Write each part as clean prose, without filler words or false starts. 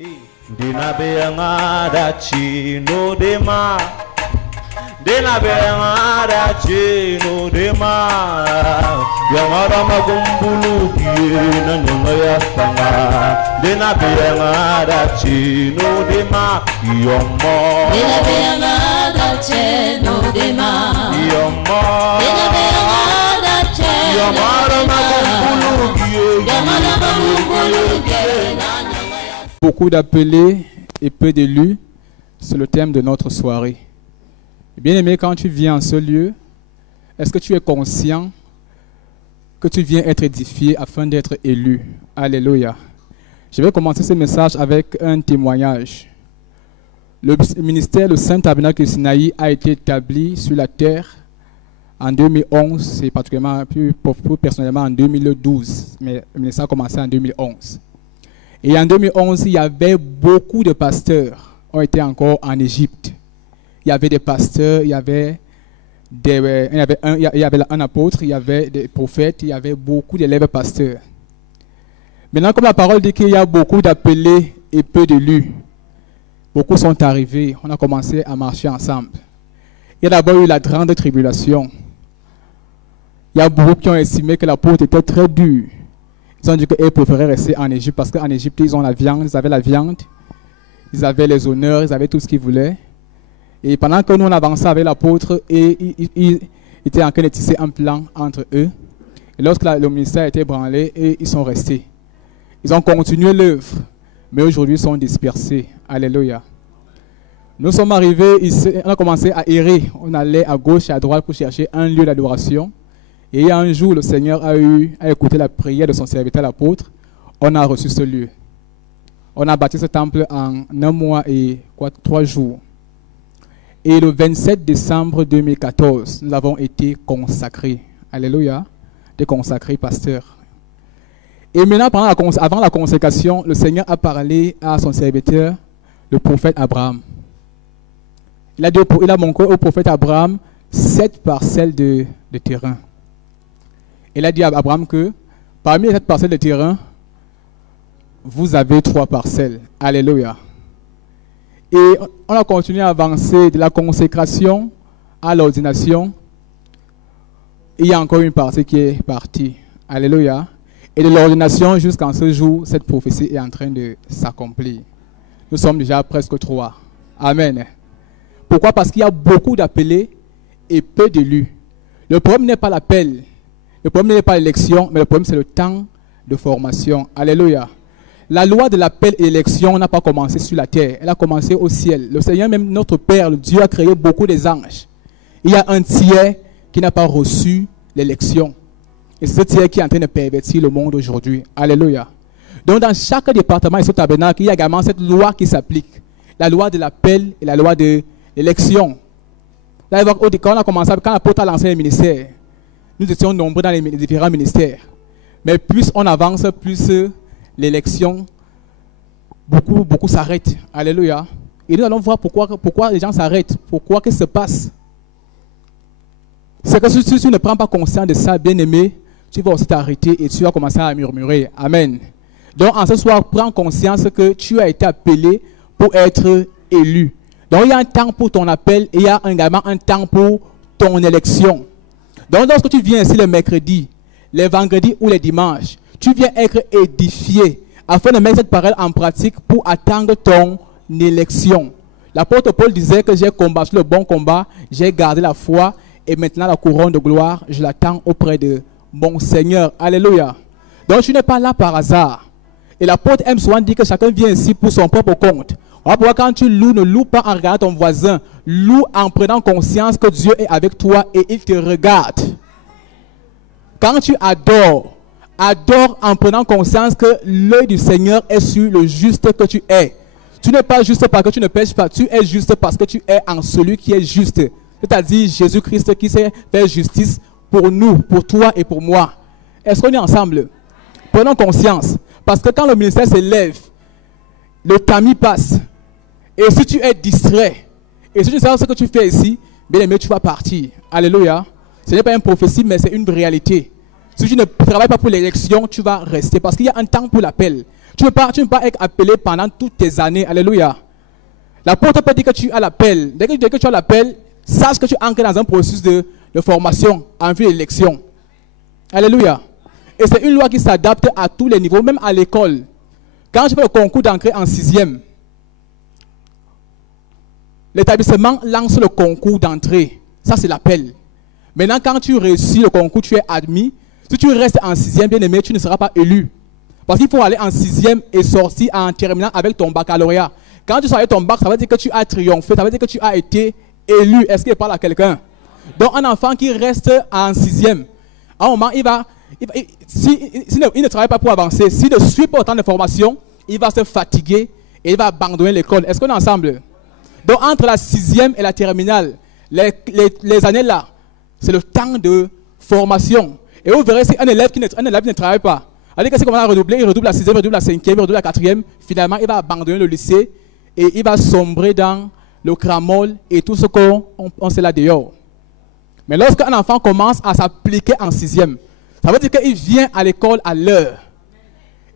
Dina beangada chino dema. Dina beangada chino dema. Yamara magumbulu kina nyaya sanga. Dina beangada chino dema. Yomo. Dina beangada chino dema. Yomo. Dina beangada chino dema. Yamara magumbulu kina. Yamara magumbulu kina. Beaucoup d'appelés et peu d'élus, c'est le thème de notre soirée. Bien-aimé, quand tu viens en ce lieu, est-ce que tu es conscient que tu viens être édifié afin d'être élu? Alléluia. Je vais commencer ce message avec un témoignage. Le ministère, le Saint Tabernacle de Sinaï, a été établi sur la terre en 2011, et particulièrement plus personnellement en 2012, mais le ministère a commencé en 2011. Et en 2011, il y avait beaucoup de pasteurs qui ont été encore en Égypte. Il y avait des pasteurs, il y avait un apôtre, il y avait des prophètes, il y avait beaucoup d'élèves pasteurs. Maintenant, comme la parole dit qu'il y a beaucoup d'appelés et peu d'élus, beaucoup sont arrivés, on a commencé à marcher ensemble. Il y a d'abord eu la grande tribulation. Il y a beaucoup qui ont estimé que l'apôtre était très dur. Ils ont dit qu'ils préféraient rester en Égypte parce qu'en Égypte, ils ont la viande, ils avaient la viande, ils avaient les honneurs, ils avaient tout ce qu'ils voulaient. Et pendant que nous on avançait avec l'apôtre, et ils étaient en train de tisser un plan entre eux. Et lorsque le ministère a été ébranlé, et ils sont restés. Ils ont continué l'œuvre, mais aujourd'hui ils sont dispersés. Alléluia. Nous sommes arrivés ici, on a commencé à errer. On allait à gauche et à droite pour chercher un lieu d'adoration. Et il y a un jour, le Seigneur a écouté la prière de son serviteur l'apôtre. On a reçu ce lieu. On a bâti ce temple en 1 mois et 3 jours. Et le 27 décembre 2014, nous avons été consacrés. Alléluia. Des consacrés pasteurs. Et maintenant, avant la consécration, le Seigneur a parlé à son serviteur, le prophète Abraham. Il a montré au prophète Abraham 7 parcelles de terrain. Il a dit à Abraham que parmi les 7 parcelles de terrain, vous avez 3 parcelles. Alléluia. Et on a continué à avancer de la consécration à l'ordination. Il y a encore une partie qui est partie. Alléluia. Et de l'ordination jusqu'à ce jour, cette prophétie est en train de s'accomplir. Nous sommes déjà presque 3. Amen. Pourquoi? Parce qu'il y a beaucoup d'appelés et peu d'élus. Le problème n'est pas l'appel. Le problème n'est pas l'élection, mais le problème c'est le temps de formation. Alléluia. La loi de l'appel et l'élection n'a pas commencé sur la terre, elle a commencé au ciel. Le Seigneur, même notre Père, Dieu a créé beaucoup des anges. Il y a un tiers qui n'a pas reçu l'élection. Et c'est ce tiers qui est en train de pervertir le monde aujourd'hui. Alléluia. Donc dans chaque département et ce tabernacle, il y a également cette loi qui s'applique. La loi de l'appel et la loi de l'élection. Là, quand on a commencé, quand l'apôtre a lancé le ministère, nous étions nombreux dans les différents ministères. Mais plus on avance, plus l'élection, beaucoup s'arrêtent. Alléluia. Et nous allons voir pourquoi les gens s'arrêtent. Pourquoi, qu'est-ce qui se passe? C'est que si tu ne prends pas conscience de ça, bien-aimé, tu vas aussi t'arrêter et tu vas commencer à murmurer. Amen. Donc, en ce soir, prends conscience que tu as été appelé pour être élu. Donc, il y a un temps pour ton appel et il y a également un temps pour ton élection. Donc, lorsque tu viens ici le mercredi, les vendredis ou les dimanches, tu viens être édifié afin de mettre cette parole en pratique pour attendre ton élection. L'apôtre Paul disait que j'ai combattu le bon combat, j'ai gardé la foi et maintenant la couronne de gloire, je l'attends auprès de mon Seigneur. Alléluia. Donc, tu n'es pas là par hasard. Et l'apôtre aime souvent dire que chacun vient ici pour son propre compte. On va pouvoir, quand tu loues, ne loue pas en regardant ton voisin. Loue en prenant conscience que Dieu est avec toi et il te regarde. Quand tu adores, adore en prenant conscience que l'œil du Seigneur est sur le juste que tu es. Tu n'es pas juste parce que tu ne pêches pas, tu es juste parce que tu es en celui qui est juste. C'est-à-dire Jésus-Christ qui s'est fait justice pour nous, pour toi et pour moi. Est-ce qu'on est ensemble? Prenons conscience. Parce que quand le ministère s'élève, le tamis passe. Et si tu es distrait, et si tu sais ce que tu fais ici, bien aimé, tu vas partir. Alléluia. Ce n'est pas une prophétie, mais c'est une réalité. Si tu ne travailles pas pour l'élection, tu vas rester. Parce qu'il y a un temps pour l'appel. Tu ne peux pas être appelé pendant toutes tes années. Alléluia. L'apôtre peut dire que tu as l'appel. Dès que tu as l'appel, sache que tu entres dans un processus de formation en vue de l'élection. Alléluia. Et c'est une loi qui s'adapte à tous les niveaux, même à l'école. Quand je fais le concours d'entrée en 6e, l'établissement lance le concours d'entrée. Ça, c'est l'appel. Maintenant, quand tu réussis le concours, tu es admis. Si tu restes en 6e, bien aimé, tu ne seras pas élu. Parce qu'il faut aller en 6e et sortir en terminant avec ton baccalauréat. Quand tu sors avec ton bac, ça veut dire que tu as triomphé. Ça veut dire que tu as été élu. Est-ce qu'il parle à quelqu'un? Donc, un enfant qui reste en 6e, à un moment, il ne travaille pas pour avancer. S'il ne suit pas autant de formation, il va se fatiguer et il va abandonner l'école. Est-ce qu'on est ensemble? Donc, entre la 6e et la terminale, les années là, c'est le temps de formation. Et vous verrez, c'est un élève qui ne travaille pas. C'est-à-dire que c'est comme à redoubler, il redouble la 6e, il redouble la 5e, il redouble la 4e. Finalement, il va abandonner le lycée et il va sombrer dans le cramol et tout ce qu'on sait là dehors. Mais lorsqu'un enfant commence à s'appliquer en 6e, ça veut dire qu'il vient à l'école à l'heure.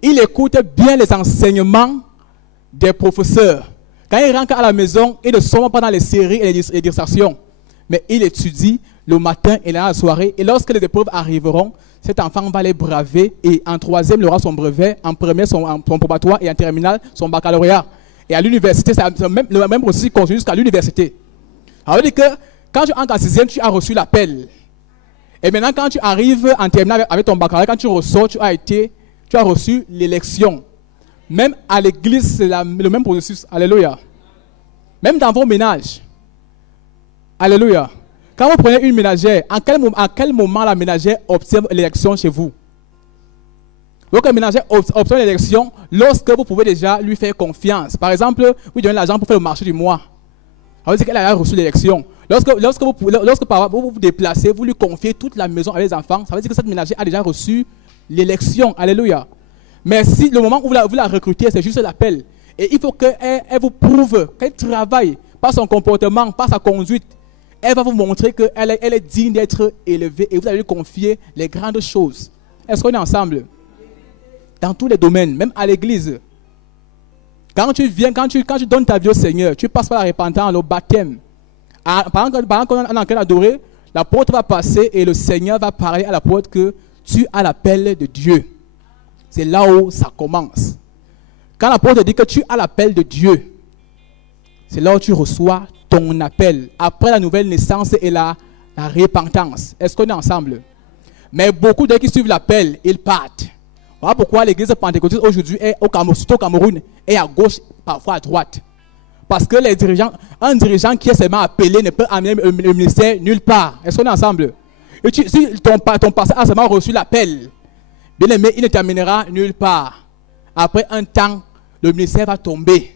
Il écoute bien les enseignements des professeurs. Quand il rentre à la maison, il ne sombre pas dans les séries et les dissertations. Mais il étudie le matin et la soirée. Et lorsque les épreuves arriveront, cet enfant va les braver. Et en 3e, il aura son brevet. En 1er, son probatoire. Et en terminale, son baccalauréat. Et à l'université, c'est le même processus continue jusqu'à l'université. Ça veut dire que quand tu entres en 6e, tu as reçu l'appel. Et maintenant, quand tu arrives en terminale avec ton baccalauréat, quand tu ressors, tu as reçu l'élection. Même à l'église, c'est le même processus. Alléluia. Même dans vos ménages. Alléluia. Quand vous prenez une ménagère, à quel moment la ménagère observe l'élection chez vous? Donc, la ménagère observe l'élection lorsque vous pouvez déjà lui faire confiance. Par exemple, vous donnez l'argent pour faire le marché du mois. Ça veut dire qu'elle a reçu l'élection. Lorsque vous vous déplacez, vous lui confiez toute la maison avec les enfants, ça veut dire que cette ménagère a déjà reçu l'élection. Alléluia. Mais si le moment où vous la recrutez, c'est juste l'appel. Et il faut qu'elle vous prouve qu'elle travaille par son comportement, par sa conduite. Elle va vous montrer qu'elle est digne d'être élevée et vous allez lui confier les grandes choses. Est-ce qu'on est ensemble? Dans tous les domaines, même à l'église. Quand tu donnes ta vie au Seigneur, tu passes par la repentance, le baptême. Pendant qu'on est en train d'adorer, l'apôtre va passer et le Seigneur va parler à l'apôtre que tu as l'appel de Dieu. C'est là où ça commence. Quand l'apôtre dit que tu as l'appel de Dieu, c'est là où tu reçois ton appel. Après la nouvelle naissance et la repentance. Est-ce qu'on est ensemble? Mais beaucoup de qui suivent l'appel, ils partent. Voilà pourquoi l'église pentecôtiste aujourd'hui est surtout au Cameroun, est à gauche, parfois à droite. Parce que un dirigeant qui est seulement appelé ne peut amener le ministère nulle part. Est-ce qu'on est ensemble? Et si ton pasteur a seulement reçu l'appel, bien aimé, il ne terminera nulle part. Après un temps, le ministère va tomber.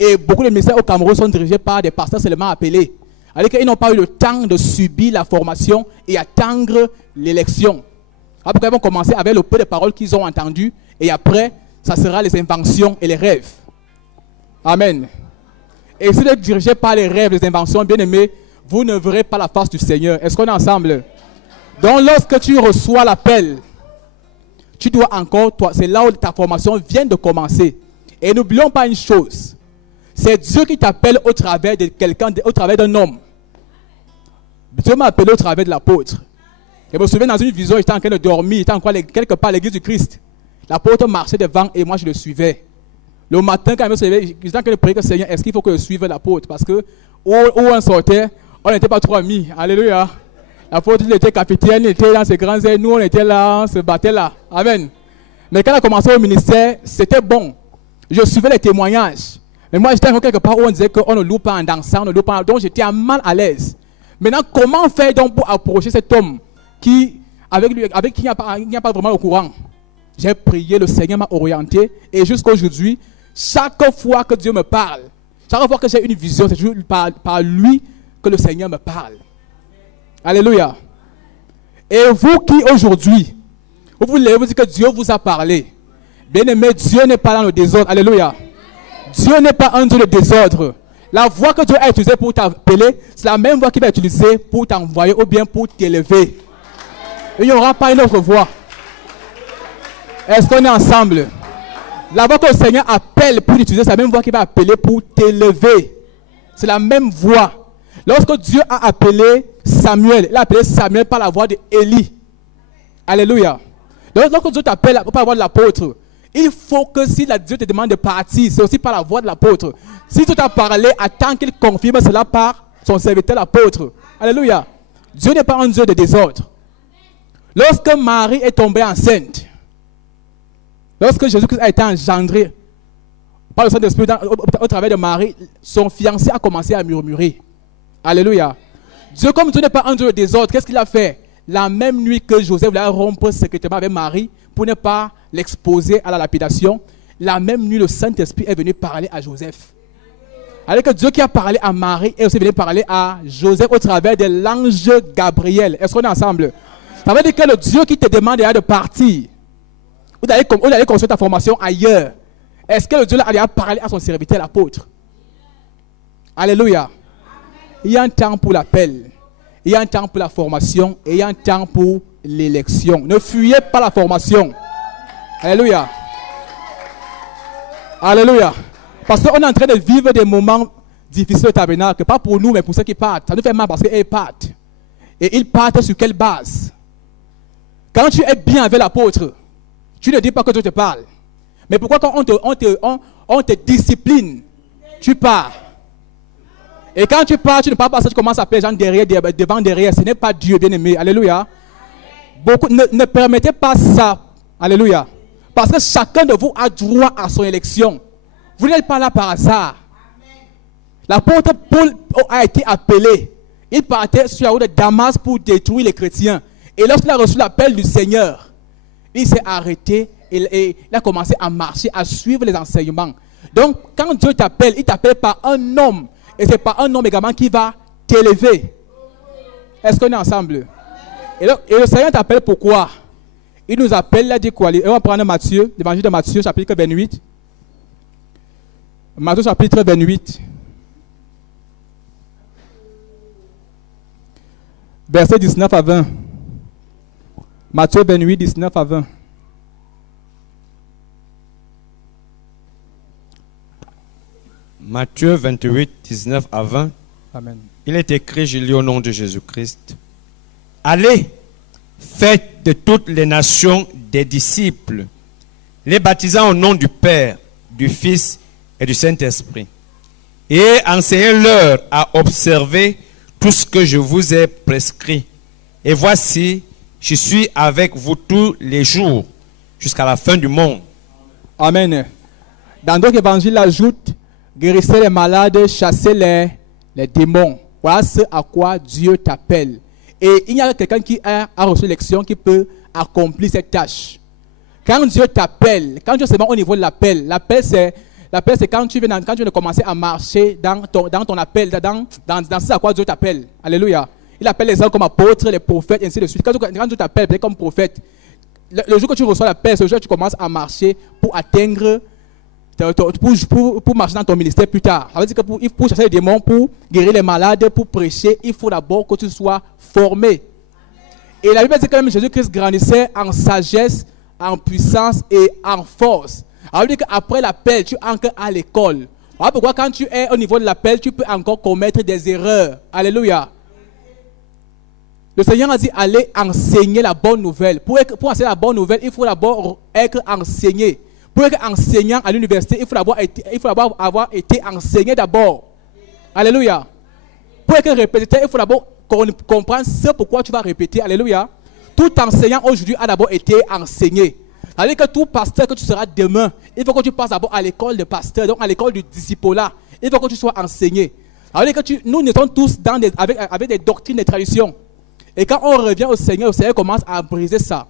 Et beaucoup de ministères au Cameroun sont dirigés par des pasteurs seulement appelés. C'est-à-dire qu'ils n'ont pas eu le temps de subir la formation et attendre l'élection. Après, ils vont commencer avec le peu de paroles qu'ils ont entendues. Et après, ça sera les inventions et les rêves. Amen. Et si vous êtes dirigé par les rêves, les inventions, bien aimés, vous ne verrez pas la face du Seigneur. Est-ce qu'on est ensemble? Donc, lorsque tu reçois l'appel, tu dois encore, c'est là où ta formation vient de commencer. Et n'oublions pas une chose. C'est Dieu qui t'appelle au travers de quelqu'un, au travers d'un homme. Dieu m'a appelé au travers de l'apôtre. Je me souviens dans une vision, j'étais en train de dormir, j'étais encore quelque part à l'église du Christ. L'apôtre marchait devant et moi je le suivais. Le matin, quand je me souviens, j'étais en train de prier que Seigneur, est-ce qu'il faut que je suive l'apôtre? Parce que où on sortait, on n'était pas trop amis. Alléluia. L'apôtre, il était capitaine, il était dans ses grands airs, nous on était là, on se battait là. Amen. Mais quand il a commencé au ministère, c'était bon. Je suivais les témoignages. Mais moi, j'étais quelque part où on disait qu'on ne loue pas en dansant, on ne loue pas en... Donc, j'étais mal à l'aise. Maintenant, comment faire donc pour approcher cet homme avec qui il n'y a pas vraiment au courant? J'ai prié, le Seigneur m'a orienté. Et jusqu'à aujourd'hui, chaque fois que Dieu me parle, chaque fois que j'ai une vision, c'est toujours par lui que le Seigneur me parle. Alléluia. Et vous qui aujourd'hui, vous voulez vous dire que Dieu vous a parlé. Bien aimé, Dieu n'est pas dans le désordre. Alléluia. Dieu n'est pas un Dieu de désordre. La voix que Dieu a utilisée pour t'appeler, c'est la même voix qu'il va utiliser pour t'envoyer ou bien pour t'élever. Il n'y aura pas une autre voix. Est-ce qu'on est ensemble? La voix que le Seigneur appelle pour utiliser, c'est la même voix qu'il va appeler pour t'élever. C'est la même voix. Lorsque Dieu a appelé Samuel, il a appelé Samuel par la voix d'Élie. Alléluia. Donc, lorsque Dieu t'appelle par la voix de l'apôtre, il faut que si Dieu te demande de partir, c'est aussi par la voix de l'apôtre. Si Dieu t'a parlé, attends qu'il confirme cela par son serviteur l'apôtre. Alléluia. Dieu n'est pas un Dieu de désordre. Lorsque Marie est tombée enceinte, lorsque Jésus-Christ a été engendré par le Saint-Esprit au travers de Marie, son fiancé a commencé à murmurer. Alléluia. Dieu, comme Dieu n'est pas un Dieu de désordre, qu'est-ce qu'il a fait? La même nuit que Joseph voulait rompre secrètement avec Marie pour ne pas l'exposer à la lapidation, la même nuit, le Saint-Esprit est venu parler à Joseph. Alors que Dieu qui a parlé à Marie est aussi venu parler à Joseph au travers de l'ange Gabriel. Est-ce qu'on est ensemble? Ça veut dire que le Dieu qui te demande de partir, ou d'aller construire ta formation ailleurs, est-ce que le Dieu a parlé à son serviteur, l'apôtre? Alléluia. Il y a un temps pour l'appel, il y a un temps pour la formation et il y a un temps pour l'élection. Ne fuyez pas la formation. Alléluia. Alléluia. Parce qu'on est en train de vivre des moments difficiles au tabernacle, pas pour nous, mais pour ceux qui partent. Ça nous fait mal parce qu'ils partent. Et ils partent sur quelle base? Quand tu es bien avec l'apôtre, tu ne dis pas que Dieu te parle. Mais pourquoi quand on te discipline, tu pars? Et quand tu pars, tu ne pars pas ça, tu commences à appeler les gens devant, derrière. Ce n'est pas Dieu, bien-aimé. Alléluia. Beaucoup ne permettez pas ça. Alléluia. Parce que chacun de vous a droit à son élection. Vous n'êtes pas là par hasard. L'apôtre Paul a été appelé. Il partait sur la route de Damas pour détruire les chrétiens. Et lorsqu'il a reçu l'appel du Seigneur, il s'est arrêté et il a commencé à marcher, à suivre les enseignements. Donc, quand Dieu t'appelle, il t'appelle par un homme. Et c'est pas un homme également qui va t'élever. Est-ce qu'on est ensemble? Et le Seigneur t'appelle pourquoi? Il nous appelle, il a dit quoi? On va prendre Matthieu, l'évangile de Matthieu, chapitre 28. Matthieu, chapitre 28. Versets 19 à 20. Matthieu 28, 19 à 20. Matthieu 28, 19 à 20. Amen. Il est écrit, je lis au nom de Jésus-Christ. Allez, faites de toutes les nations des disciples, les baptisant au nom du Père, du Fils et du Saint-Esprit. Et enseignez-leur à observer tout ce que je vous ai prescrit. Et voici, je suis avec vous tous les jours, jusqu'à la fin du monde. Amen. Dans d'autres évangiles, il ajoute, guérissez les malades, chassez les démons. Voilà ce à quoi Dieu t'appelle. Et il y a quelqu'un qui a reçu l'élection qui peut accomplir cette tâche. Quand Dieu t'appelle, quand Dieu se met au niveau de l'appel, l'appel c'est quand tu viens de commencer à marcher dans ton appel, dans ce à quoi Dieu t'appelle. Alléluia. Il appelle les gens comme apôtres, les prophètes, ainsi de suite. Quand Dieu t'appelle, peut-être comme prophète, le jour que tu reçois l'appel, c'est le jour que tu commences à marcher pour atteindre, pour marcher dans ton ministère plus tard. Ça veut dire que pour chasser les démons, pour guérir les malades, pour prêcher, il faut d'abord que tu sois formé. Et la Bible dit que même Jésus-Christ grandissait en sagesse, en puissance et en force. Ça veut dire qu'après l'appel, tu es encore à l'école. Voilà pourquoi quand tu es au niveau de l'appel, tu peux encore commettre des erreurs. Alléluia. Le Seigneur a dit, allez enseigner la bonne nouvelle. Pour enseigner la bonne nouvelle, il faut d'abord être enseigné. Pour être enseignant à l'université, il faut d'abord avoir été enseigné d'abord. Alléluia. Pour être répétiteur, il faut d'abord comprendre ce pourquoi tu vas répéter. Alléluia. Tout enseignant aujourd'hui a d'abord été enseigné. C'est-à-dire que tout pasteur que tu seras demain, il faut que tu passes d'abord à l'école de pasteur, donc à l'école du discipolat. Il faut que tu sois enseigné. C'est-à-dire que nous sommes tous avec des doctrines, des traditions. Et quand on revient au Seigneur commence à briser ça.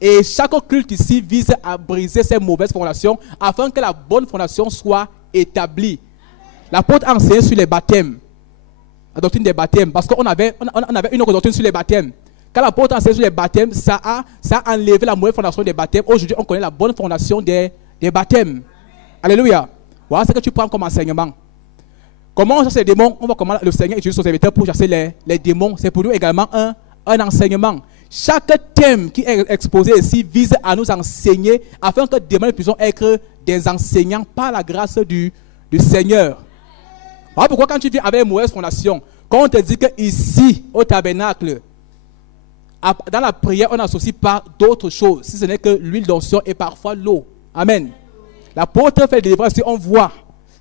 Et chaque culte ici vise à briser ces mauvaises fondations afin que la bonne fondation soit établie. L'apôtre a enseigné sur les baptêmes, la doctrine des baptêmes, parce qu'on avait une autre doctrine sur les baptêmes. Quand l'apôtre a enseigné sur les baptêmes, ça a enlevé la mauvaise fondation des baptêmes. Aujourd'hui, on connaît la bonne fondation des baptêmes. Alléluia. Voilà ce que tu prends comme enseignement. Comment on chasse les démons? On voit comment le Seigneur utilise son serviteur pour chasser les démons. C'est pour nous également un enseignement. Chaque thème qui est exposé ici vise à nous enseigner afin que demain nous puissions être des enseignants par la grâce du Seigneur. Voilà pourquoi quand tu viens avec une mauvaise fondation, quand on te dit que ici au tabernacle, dans la prière, on n'associe pas d'autres choses, si ce n'est que l'huile d'onction et parfois l'eau. Amen. L'apôtre fait délivrance, on voit,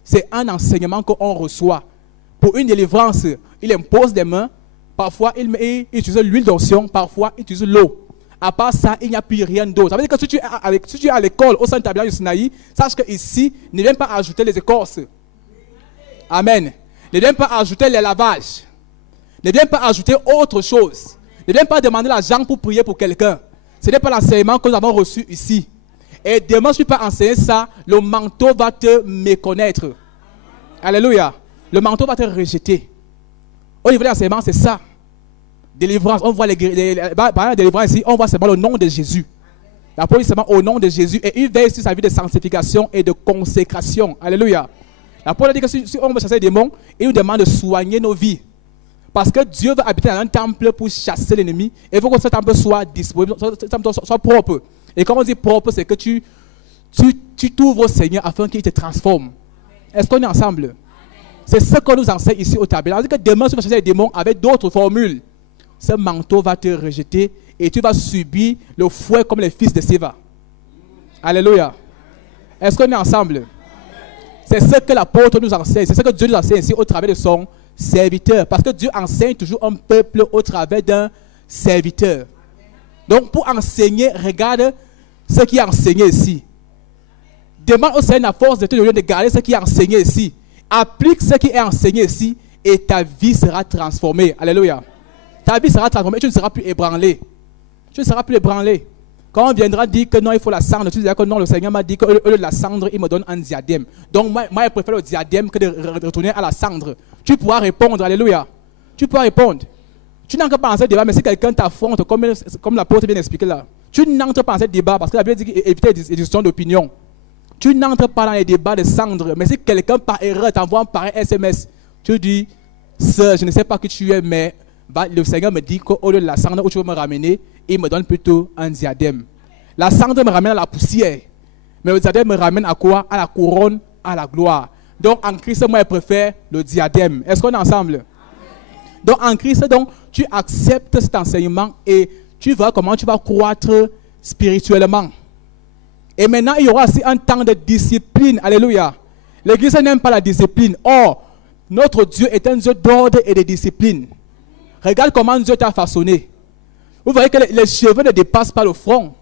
c'est un enseignement qu'on reçoit. Pour une délivrance, il impose des mains, parfois il utilise l'huile d'onction, parfois il utilise l'eau. À part ça, il n'y a plus rien d'autre. Ça veut dire que si tu es à l'école au sein du tabernacle du Sinaï, sache qu'ici, ne viens pas ajouter les écorces. Amen. Ne viens pas ajouter les lavages. Ne viens pas ajouter autre chose. Ne viens pas demander l'argent pour prier pour quelqu'un. Ce n'est pas l'enseignement que nous avons reçu ici. Et demain, si tu peux enseigner ça, le manteau va te méconnaître. Alléluia. Le manteau va te rejeter. Au niveau de l'enseignement, c'est ça. Délivrance. On voit les délivrance ici, on voit seulement le nom de Jésus. La police seulement au nom de Jésus. Et il veille sur sa vie de sanctification et de consécration. Alléluia. La police dit que si on veut chasser les démons, il nous demande de soigner nos vies. Parce que Dieu va habiter dans un temple pour chasser l'ennemi. Et il faut que ce temple soit disponible, ce temple soit propre. Et quand on dit propre, c'est que tu t'ouvres au Seigneur afin qu'il te transforme. Est-ce qu'on est ensemble? C'est ce qu'on nous enseigne ici au tabernacle. C'est-à-dire que demain, tu vas chasser les démons avec d'autres formules. Ce manteau va te rejeter et tu vas subir le fouet comme les fils de Séva. Alléluia. Est-ce qu'on est ensemble? C'est ce que l'apôtre nous enseigne. C'est ce que Dieu nous enseigne ici au travers de son serviteur. Parce que Dieu enseigne toujours un peuple au travers d'un serviteur. Donc pour enseigner, regarde ce qui est enseigné ici. Demande au Seigneur la force de te donner de garder ce qui est enseigné ici. Applique ce qui est enseigné ici et ta vie sera transformée. Alléluia. Ta vie sera transformée et tu ne seras plus ébranlé. Tu ne seras plus ébranlé. Quand on viendra dire que non, il faut la cendre, tu diras que non, le Seigneur m'a dit qu'au lieu de la cendre, il me donne un diadème. Donc moi, je préfère le diadème que de retourner à la cendre. Tu pourras répondre, alléluia. Tu pourras répondre. Tu n'entres pas dans ce débat, mais si quelqu'un t'affronte, comme l'apôtre vient d'expliquer là, tu n'entres pas dans ce débat, parce que la Bible dit éviter les discussions d'opinion. Tu n'entres pas dans les débats de cendre, mais si quelqu'un par erreur t'envoie un pareil SMS, tu dis, sœur, je ne sais pas qui tu es, mais le Seigneur me dit qu'au lieu de la cendre où tu veux me ramener, il me donne plutôt un diadème. La cendre me ramène à la poussière, mais le diadème me ramène à quoi? À la couronne, à la gloire. Donc en Christ, moi je préfère le diadème. Est-ce qu'on est ensemble? Amen. Donc en Christ, donc, tu acceptes cet enseignement et tu vois comment tu vas croître spirituellement. Et maintenant, il y aura aussi un temps de discipline. Alléluia. L'Église n'aime pas la discipline. Or, notre Dieu est un Dieu d'ordre et de discipline. Regarde comment Dieu t'a façonné. Vous voyez que les cheveux ne dépassent pas le front.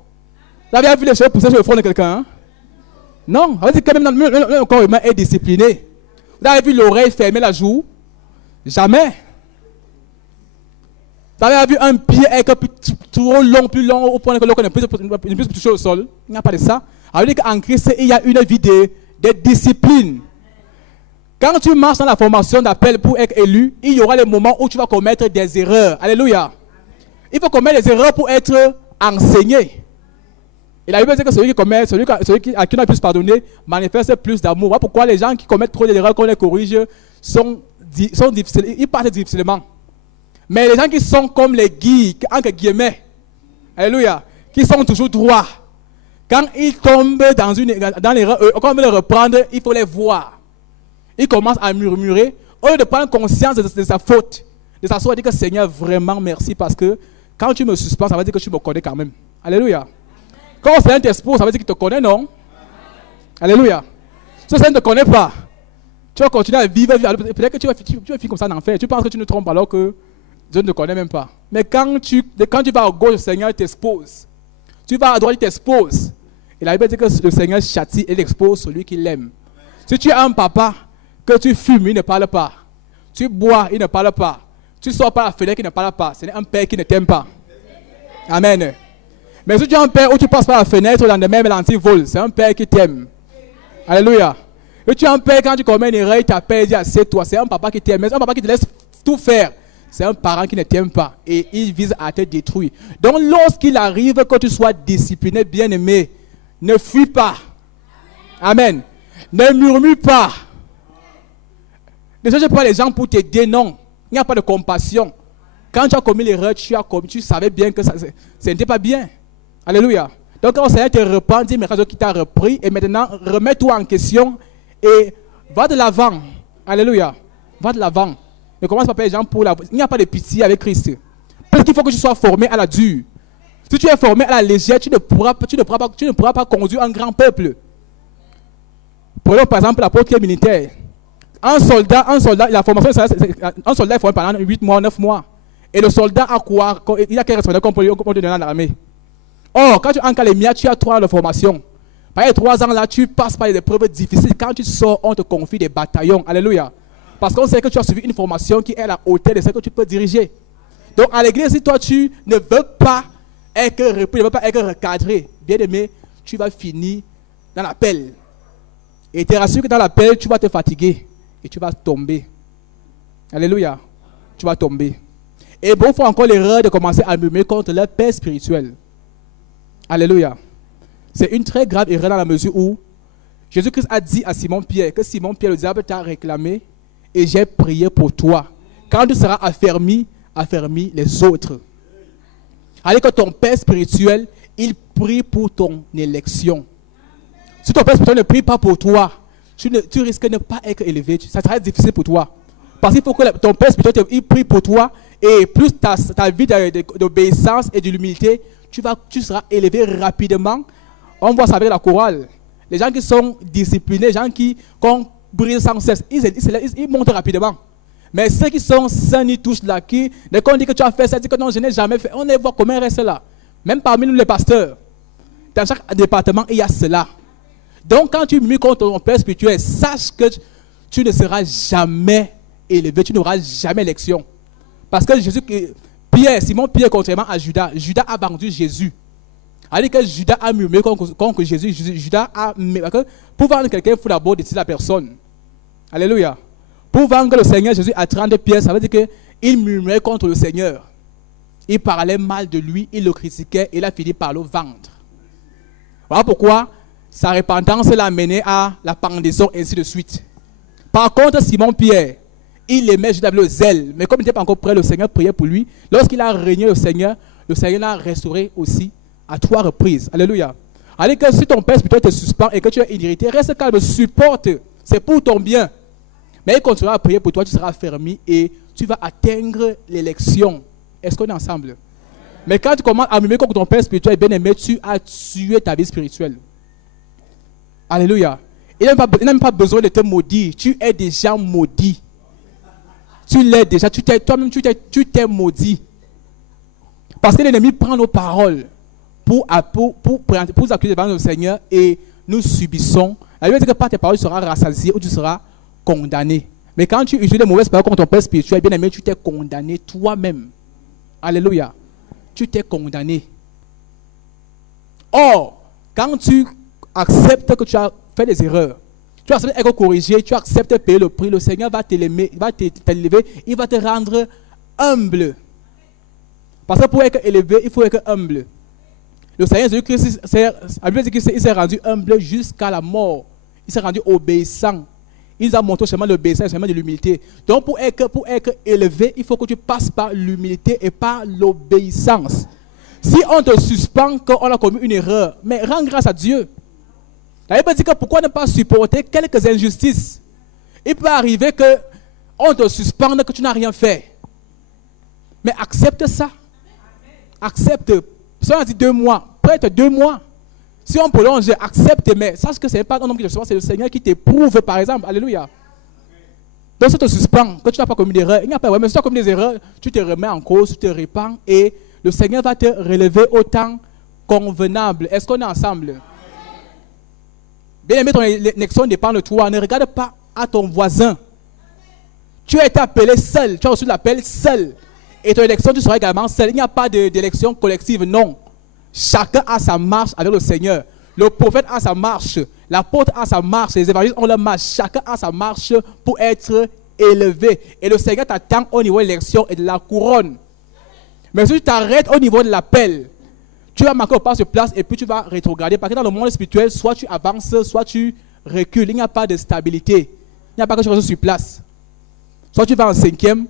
Vous avez vu les cheveux pousser sur le front de quelqu'un? Hein? Non. Ça veut dire que même le corps humain est discipliné. Vous avez vu l'oreille fermer la joue? Jamais. Vous avez vu un pied être trop long, plus long, au point que l'on ne peut plus toucher au sol? Il n'y a pas de ça. Ça veut dire qu'en Christ, il y a une vie de discipline. Quand tu marches dans la formation d'appel pour être élu, il y aura les moments où tu vas commettre des erreurs. Alléluia. Il faut commettre des erreurs pour être enseigné. Et la Bible dit que celui à qui on a plus pardonné manifeste plus d'amour. Voilà pourquoi les gens qui commettent trop d'erreurs, qu'on les corrige, sont difficiles. Ils partent difficilement. Mais les gens qui sont comme les guides, entre guillemets, alléluia, qui sont toujours droits, quand ils tombent dans l'erreur, quand on veut les reprendre, il faut les voir. Il commence à murmurer, au lieu de prendre conscience de sa faute, de s'asseoir et dire que Seigneur, vraiment merci, parce que quand tu me suspends, ça veut dire que tu me connais quand même. Alléluia. Quand le Seigneur t'expose, ça veut dire qu'il te connaît, non? Alléluia. Si le Seigneur ne te connaît pas, tu vas continuer à vivre, peut-être que tu vas finir comme ça en enfer. Tu penses que tu nous trompes alors que Dieu ne te connaît même pas. Mais quand tu vas à gauche, le Seigneur t'expose. Tu vas à droite, il t'expose. Et la Bible dit que le Seigneur châtie et expose celui qui l'aime. Si tu as un papa, que tu fumes, il ne parle pas. Tu bois, il ne parle pas. Tu sors par la fenêtre, il ne parle pas. Ce n'est un père qui ne t'aime pas. Amen. Mais si tu as un père où tu passes par la fenêtre, dans le même lentilles volent, c'est un père qui t'aime. Alléluia. Et tu as un père, quand tu commets une erreur, il t'appelle, il dit assieds-toi. C'est un papa qui t'aime. Mais c'est un papa qui te laisse tout faire. C'est un parent qui ne t'aime pas. Et il vise à te détruire. Donc lorsqu'il arrive que tu sois discipliné, bien-aimé, ne fuis pas. Amen. Ne murmure pas. Ne cherche pas les gens pour t'aider, non. Il n'y a pas de compassion. Quand tu as commis l'erreur, tu savais bien que ça n'était pas bien. Alléluia. Donc quand le Seigneur te reprend, dit, mais qui t'a repris, et maintenant, remets-toi en question et va de l'avant. Alléluia. Va de l'avant. Ne commence pas à payer les gens pour la... Il n'y a pas de pitié avec Christ. Parce qu'il faut que tu sois formé à la dure. Si tu es formé à la légère, tu ne pourras pas conduire un grand peuple. Prenons par exemple l'apôtre militaire. Un soldat, la formation, un soldat est formé pendant 8 mois, 9 mois. Et le soldat a quoi? Il a quel responsabilité qu'on peut donner dans l'armée? Or, quand tu es en calémia, tu as 3 ans de formation. Pendant les 3 ans là, tu passes par des épreuves difficiles. Quand tu sors, on te confie des bataillons. Alléluia. Parce qu'on sait que tu as suivi une formation qui est à la hauteur de ce que tu peux diriger. Donc à l'église, si toi tu ne veux pas être repris, ne veux pas être recadré, bien aimé, tu vas finir dans l'appel. Et tu es rassuré que dans l'appel, tu vas te fatiguer et tu vas tomber. Alléluia. Tu vas tomber. Et bon, il faut encore l'erreur de commencer à murmurer contre leur père spirituel. Alléluia. C'est une très grave erreur dans la mesure où Jésus-Christ a dit à Simon-Pierre que Simon-Pierre, le diable t'a réclamé et j'ai prié pour toi. Quand tu seras affermi les autres. Alors que ton père spirituel, il prie pour ton élection. Si ton père spirituel ne prie pas pour toi, tu risques de ne pas être élevé. Ça sera difficile pour toi. Parce qu'il faut que ton père spirituel il prie pour toi. Et plus ta vie d'obéissance et de l'humilité, tu seras élevé rapidement. On voit ça avec la chorale. Les gens qui sont disciplinés, les gens qui brisent sans cesse, ils montent rapidement. Mais ceux qui sont sains ni touchent là, qui, dès qu'on dit que tu as fait ça, dit que non, je n'ai jamais fait, on les voit comment ils restent là. Même parmi nous les pasteurs. Dans chaque département, il y a cela. Donc quand tu mets contre ton père spirituel, sache que tu ne seras jamais élevé, tu n'auras jamais l'élection. Parce que Simon-Pierre, contrairement à Judas, Judas a vendu Jésus. Alors que Judas a murmuré contre Jésus, pour vendre quelqu'un, il faut d'abord décider la personne. Alléluia. Pour vendre le Seigneur Jésus à 30 pièces, ça veut dire qu'il murmurait contre le Seigneur. Il parlait mal de lui, il le critiquait, et il a fini par le vendre. Voilà pourquoi sa repentance l'a amené à la pendaison, et ainsi de suite. Par contre, Simon-Pierre, il aimait Judas avec le zèle, mais comme il n'était pas encore prêt, le Seigneur priait pour lui. Lorsqu'il a régné le Seigneur l'a restauré aussi à 3 reprises. Alléluia. Alors que si ton père spirituel te suspend et que tu es irrité, reste calme, supporte, c'est pour ton bien. Mais il continuera à prier pour toi, tu seras affermi et tu vas atteindre l'élection. Est-ce qu'on est ensemble? Mais quand tu commences à murmurer contre ton père spirituel, bien aimé, tu as tué ta vie spirituelle. Alléluia. Il n'a même pas besoin de te maudire. Tu es déjà maudit. Tu l'es déjà. Toi-même, tu t'es maudit. Parce que l'ennemi prend nos paroles pour accuser devant le Seigneur et nous subissons. La Bible dit que par tes paroles, tu seras rassasié ou tu seras condamné. Mais quand tu utilises de mauvaises paroles contre ton père spirituel, bien aimé, tu t'es condamné toi-même. Alléluia. Tu t'es condamné. Or, quand tu acceptes que tu as fait des erreurs, tu acceptes d'être corrigé, tu acceptes de payer le prix, le Seigneur va t'élever, il va te rendre humble. Parce que pour être élevé, il faut être humble. Le Seigneur Jésus-Christ, la Bible dit qu'il s'est rendu humble jusqu'à la mort. Il s'est rendu obéissant. Il nous a montré le chemin de l'obéissance, le chemin de l'humilité. Donc pour être élevé, il faut que tu passes par l'humilité et par l'obéissance. Si on te suspend quand on a commis une erreur, mais rends grâce à Dieu. La Bible dit que pourquoi ne pas supporter quelques injustices? Il peut arriver qu'on te suspende, que tu n'as rien fait. Mais accepte ça. Accepte. Si on a dit 2 mois, prête 2 mois. Si on prolonge, accepte, mais sache que ce n'est pas un homme qui te suspend, c'est le Seigneur qui t'éprouve, par exemple. Alléluia. Donc si tu te suspends, que tu n'as pas commis d'erreur, il n'y a pas de mais si tu as commis des erreurs, tu te remets en cause, tu te répands et le Seigneur va te relever au temps convenable. Est-ce qu'on est ensemble? Bien aimé, ton élection dépend de toi. Ne regarde pas à ton voisin. Tu as été appelé seul. Tu as reçu l'appel seul. Et ton élection, tu seras également seul. Il n'y a pas d'élection collective, non. Chacun a sa marche avec le Seigneur. Le prophète a sa marche. L'apôtre a sa marche. Les évangélistes ont leur marche. Chacun a sa marche pour être élevé. Et le Seigneur t'attend au niveau de l'élection et de la couronne. Mais si tu t'arrêtes au niveau de l'appel, tu vas manquer au pas sur place et puis tu vas rétrograder. Parce que dans le monde spirituel, soit tu avances, soit tu recules. Il n'y a pas de stabilité. Il n'y a pas que tu restes sur place. Soit tu vas en 5e,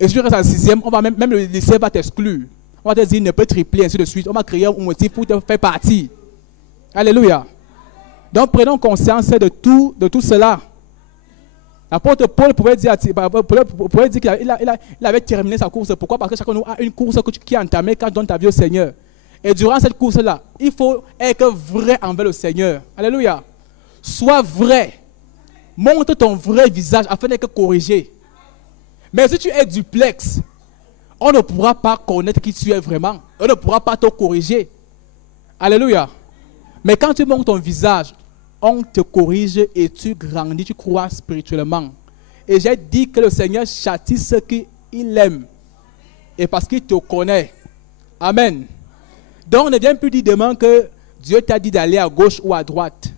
Et si tu restes en 6e, on va même le lycée va t'exclure. On va te dire, il ne peut tripler, ainsi de suite. On va créer un motif pour te faire partie. Alléluia. Donc prenons conscience de tout cela. L'apôtre Paul pouvait dire qu'il avait terminé sa course. Pourquoi? Parce que chacun de nous a une course qui est entamée quand tu donnes ta vie au Seigneur. Et durant cette course-là, il faut être vrai envers le Seigneur. Alléluia. Sois vrai. Montre ton vrai visage afin d'être corrigé. Mais si tu es duplex, on ne pourra pas connaître qui tu es vraiment. On ne pourra pas te corriger. Alléluia. Mais quand tu montres ton visage, on te corrige et tu grandis, tu crois spirituellement. Et j'ai dit que le Seigneur châtie ceux qu'il aime. Et parce qu'il te connaît. Amen. Donc ne viens plus dire demain que Dieu t'a dit d'aller à gauche ou à droite.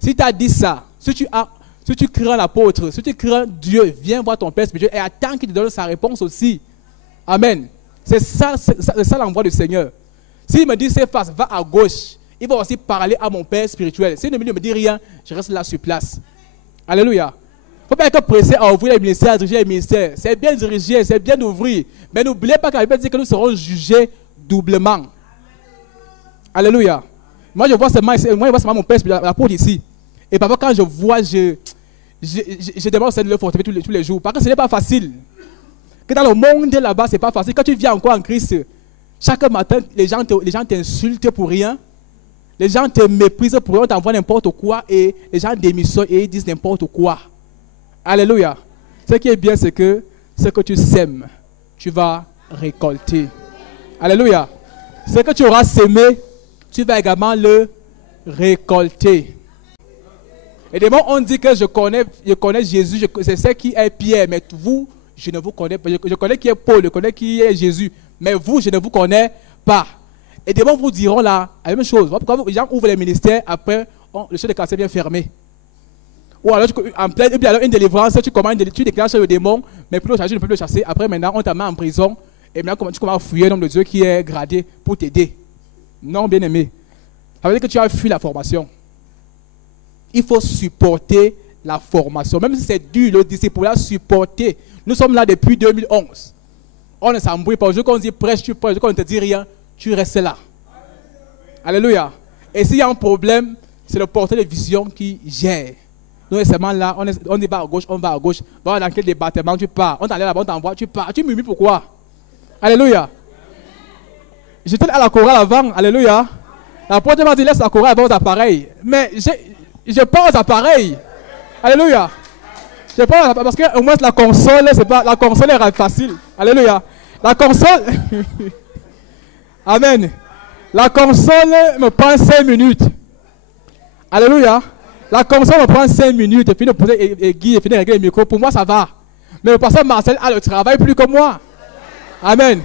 Si tu as dit ça, si tu crains l'apôtre, si tu crains Dieu, viens voir ton Père spirituel et attends qu'il te donne sa réponse aussi. Amen. C'est ça l'envoi du Seigneur. S'il me dit c'est face, va à gauche, il va aussi parler à mon Père spirituel. S'il ne me dit rien, je reste là sur place. Alléluia. Il ne faut pas être pressé à ouvrir les ministères, à diriger les ministères. C'est bien dirigé, c'est bien d'ouvrir. Mais n'oubliez pas que la Bible dit que nous serons jugés doublement. Alléluia. Moi, je vois seulement mon Père spirituel, l'apôtre ici. Et parfois, quand je vois, je demande au Seigneur de le fortifier tous les jours. Parce que ce n'est pas facile. Que dans le monde là-bas, ce n'est pas facile. Quand tu viens encore en Christ, chaque matin, les gens t'insultent pour rien. Les gens te méprisent pour rien, on t'envoie n'importe quoi et les gens démissionnent et ils disent n'importe quoi. Alléluia. Ce qui est bien, c'est que ce que tu sèmes, tu vas récolter. Alléluia. Ce que tu auras sémé, tu vas également le récolter. Et des mots, on dit que je connais Jésus, je sais qui est Pierre, mais vous, je ne vous connais pas. Je connais qui est Paul, je connais qui est Jésus, mais vous, je ne vous connais pas. Et des mots vous diront là la même chose. Pourquoi les gens ouvrent les ministères, après, le chef de quartier vient fermer. Ou alors, en pleine, et puis alors une délivrance, tu déclenches le démon, mais plus le chasser, tu ne peux plus le chasser. Après, maintenant, on t'a mis en prison, et maintenant, tu commences à fouiller un homme de Dieu qui est gradé pour t'aider. Non, bien aimé. Ça veut dire que tu as fui la formation. Il faut supporter la formation. Même si c'est dur, le disciple supporter. Nous sommes là depuis 2011. On ne s'embrouille pas. Aujourd'hui, quand on dit prêche, tu prêches. Quand on ne te dit rien, tu restes là. Alléluia. Et s'il y a un problème, c'est le porteur de vision qui gère. Nous, seulement là, on est pas à gauche, on va à gauche. Bon, dans quel département tu pars? On t'enlève là-bas, on t'envoie, tu pars. Tu murmures pourquoi? Alléluia. J'étais à la chorale avant. Alléluia. La porte m'a dit laisse la chorale avant aux appareils. Mais je pense aux appareils. Alléluia. Je pense parce que au moins la console, c'est pas la console est facile. Alléluia. La console. Amen. La console me prend 5 minutes. Alléluia. La console me prend 5 minutes. Et puis de poser et puis de régler le micro. Pour moi, ça va. Mais le pasteur Marcel a le travail plus que moi. Amen.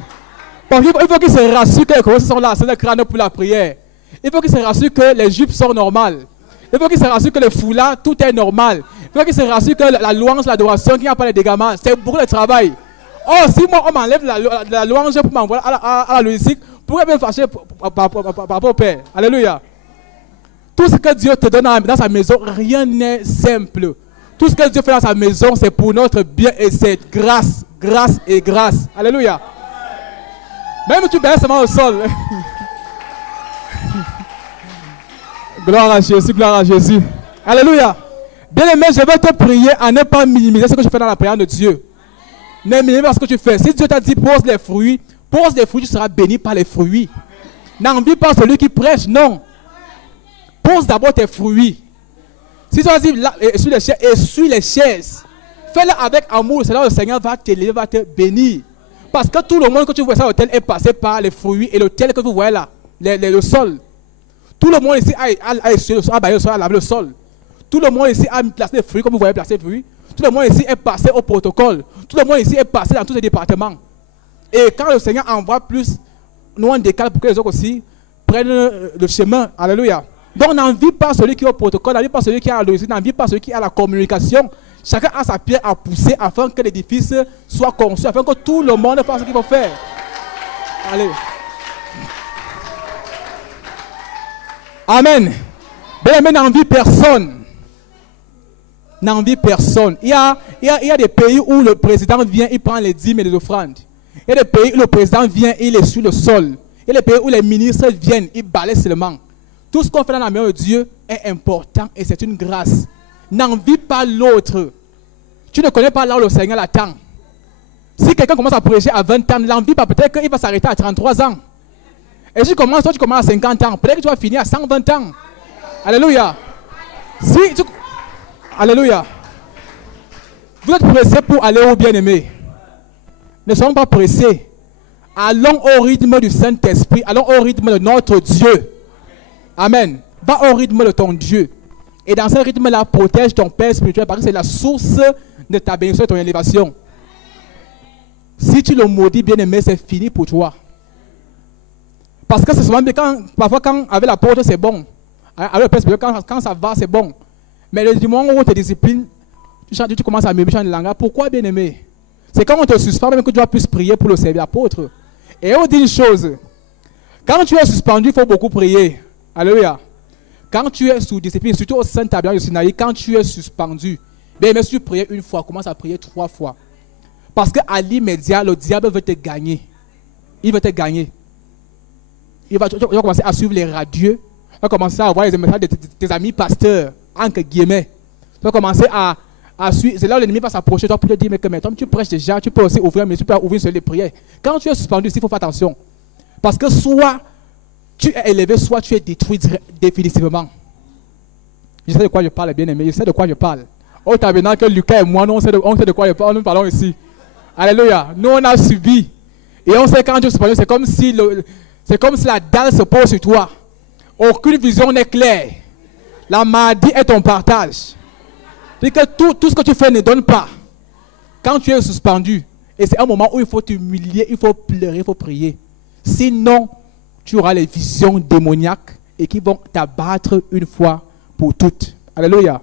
Parce qu'il faut qu'il se rassure que les commences sont là. C'est le crâne pour la prière. Il faut qu'il se rassure que les jupes sont normales. Il faut qu'il se rassure que le foulard, tout est normal. Il faut qu'il se rassure que la louange, l'adoration, qu'il n'y a pas de dégâts. C'est beaucoup de travail. Oh, si moi, on m'enlève la louange pour m'envoyer à la logistique, pourquoi me fâcher par rapport au Père? Alléluia. Tout ce que Dieu te donne dans sa maison, rien n'est simple. Tout ce que Dieu fait dans sa maison, c'est pour notre bien et c'est grâce, grâce et grâce. Alléluia. Même tu baisses seulement au sol. Gloire à Jésus, gloire à Jésus. Alléluia. Bien aimé, je vais te prier à ne pas minimiser ce que je fais dans la prière de Dieu. Ne minimise pas ce que tu fais. Si Dieu t'a dit pose les fruits, tu seras béni par les fruits. N'envie pas celui qui prêche, non. Pose d'abord tes fruits. Si tu as dit essuie les chaises, fais-le avec amour, c'est là le Seigneur va t'élever, va te bénir. Parce que tout le monde que tu vois ça, l'autel est passé par les fruits et l'autel que vous voyez là, le sol. Tout le monde ici a essuyer le sol, a baillé le sol, a lavé le sol. Tout le monde ici a placé les fruits comme vous voyez placer les fruits. Tout le monde ici est passé au protocole. Tout le monde ici est passé dans tous les départements. Et quand le Seigneur envoie plus, nous on décale pour que les autres aussi prennent le chemin. Alléluia. Donc n'envie pas celui qui est au protocole, n'envie pas celui qui est à la logistique, n'envie pas celui qui est à la communication. Chacun a sa pierre à pousser afin que l'édifice soit conçu, afin que tout le monde fasse ce qu'il faut faire. Allez. Amen. Bien aimé, n'envie personne. n'envie personne. Il y a des pays où le président vient, il prend les dîmes et les offrandes. Il y a des pays où le président vient, il est sur le sol. Il y a des pays où les ministres viennent, ils balaient seulement. Tout ce qu'on fait dans la maison de Dieu est important et c'est une grâce. N'envie pas l'autre. Tu ne connais pas là où le Seigneur l'attend. Si quelqu'un commence à prêcher à 20 ans, l'envie pas, peut-être qu'il va s'arrêter à 33 ans. Et si tu commences à 50 ans, peut-être que tu vas finir à 120 ans. Alléluia. Alléluia. Vous êtes pressés pour aller au bien-aimé. Ne soyons pas pressés. Allons au rythme du Saint-Esprit. Allons au rythme de notre Dieu. Amen. Va au rythme de ton Dieu. Et dans ce rythme-là, protège ton Père spirituel parce que c'est la source de ta bénédiction et de ton élévation. Si tu le maudis, bien-aimé, c'est fini pour toi. Parce que c'est souvent bien, parfois quand avec la porte, c'est bon. Avec le Père spirituel, quand ça va, c'est bon. Mais du moment où tu te disciplines, tu commences à murmurer le langage. Pourquoi, bien-aimé? C'est quand on te suspend même que tu dois plus prier pour le servir apôtre. Et on dit une chose. Quand tu es suspendu, il faut beaucoup prier. Alléluia. Quand tu es sous discipline, surtout au Saint-Tabernacle de Sinaï, quand tu es suspendu, bien, même si tu priais une fois, commence à prier 3 fois. Parce qu'à l'immédiat, le diable veut te gagner. Il veut te gagner. Tu vas commencer à suivre les radieux. Tu vas commencer à avoir les messages de tes amis pasteurs, entre guillemets. Tu vas commencer à suivre. C'est là où l'ennemi va s'approcher de toi pour te dire, mais toi, tu prêches déjà, tu peux aussi ouvrir, mais tu peux ouvrir sur les prières. Quand tu es suspendu, il faut faire attention. Parce que soit tu es élevé, soit tu es détruit définitivement. Je sais de quoi je parle, bien aimé. Je sais de quoi je parle. Au tabernacle, Lucas et moi, nous, on sait de quoi je parle. Nous parlons ici. Alléluia. Nous, on a subi. Et on sait quand tu es suspendu, c'est comme si la dalle se pose sur toi. Aucune vision n'est claire. La maladie est ton partage. C'est que tout ce que tu fais ne donne pas. Quand tu es suspendu, et c'est un moment où il faut t'humilier, il faut pleurer, il faut prier. Sinon, tu auras les visions démoniaques et qui vont t'abattre une fois pour toutes. Alléluia.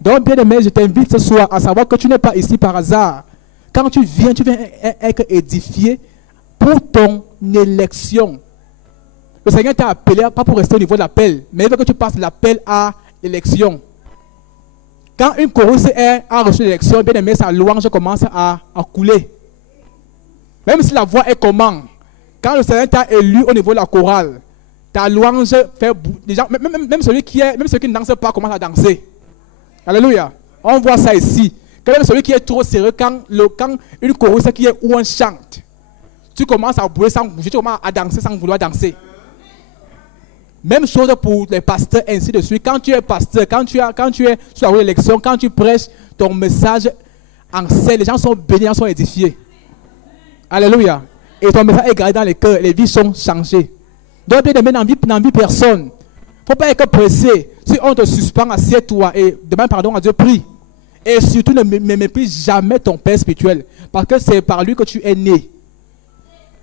Donc, bien aimé, je t'invite ce soir à savoir que tu n'es pas ici par hasard. Quand tu viens être édifié pour ton élection. Le Seigneur t'a appelé, pas pour rester au niveau de l'appel, mais il veut que tu passes de l'appel à l'élection. Quand une chorus a reçu l'élection, bien aimé, sa louange commence à couler. Même si la voix est comment, quand le Seigneur t'a élu au niveau de la chorale, ta louange fait déjà, même ceux qui ne dansent pas commencent à danser. Alléluia. On voit ça ici. Quand même celui qui est trop sérieux, quand une chorus qui est où on chante, tu commences à bouger sans bouger, tu commences à danser sans vouloir danser. Même chose pour les pasteurs, ainsi de suite. Quand tu es pasteur, quand tu es sur la élection, quand tu prêches ton message en scène, les gens sont bénis, les gens sont édifiés. Alléluia. Et ton message est gardé dans les cœurs, les vies sont changées. Donc, bien aimé, n'envie personne. Il ne faut pas être pressé. Si on te suspend, assieds-toi et demande pardon à Dieu, prie. Et surtout, ne méprise jamais ton Père spirituel. Parce que c'est par lui que tu es né.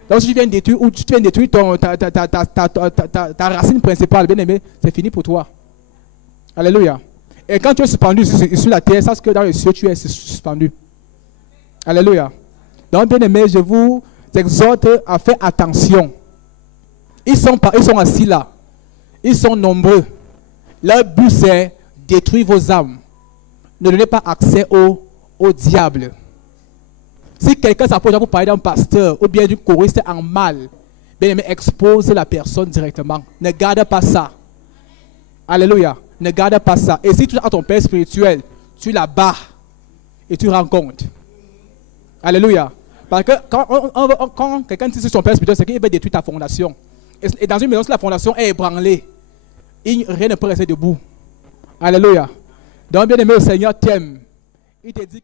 Donc, si tu viens détruire, ta racine principale, bien aimé, c'est fini pour toi. Alléluia. Et quand tu es suspendu sur la terre, sache que dans les cieux, tu es suspendu. Alléluia. Donc, bien aimé, je vous exhorte à faire attention. Ils sont assis là. Ils sont nombreux. Leur but, c'est détruire vos âmes. Ne donnez pas accès au diable. Si quelqu'un s'approche pour parler d'un pasteur ou bien d'une choriste en mal, bien aimé, expose la personne directement. Ne garde pas ça. Alléluia. Ne garde pas ça. Et si tu as ton père spirituel, tu la bats et tu rends compte. Alléluia. Parce que quand quelqu'un dit sur son père spirituel, c'est qu'il veut détruire ta fondation. Et dans une maison, si la fondation est ébranlée, rien ne peut rester debout. Alléluia. Donc, bien aimé, le Seigneur t'aime. Il te dit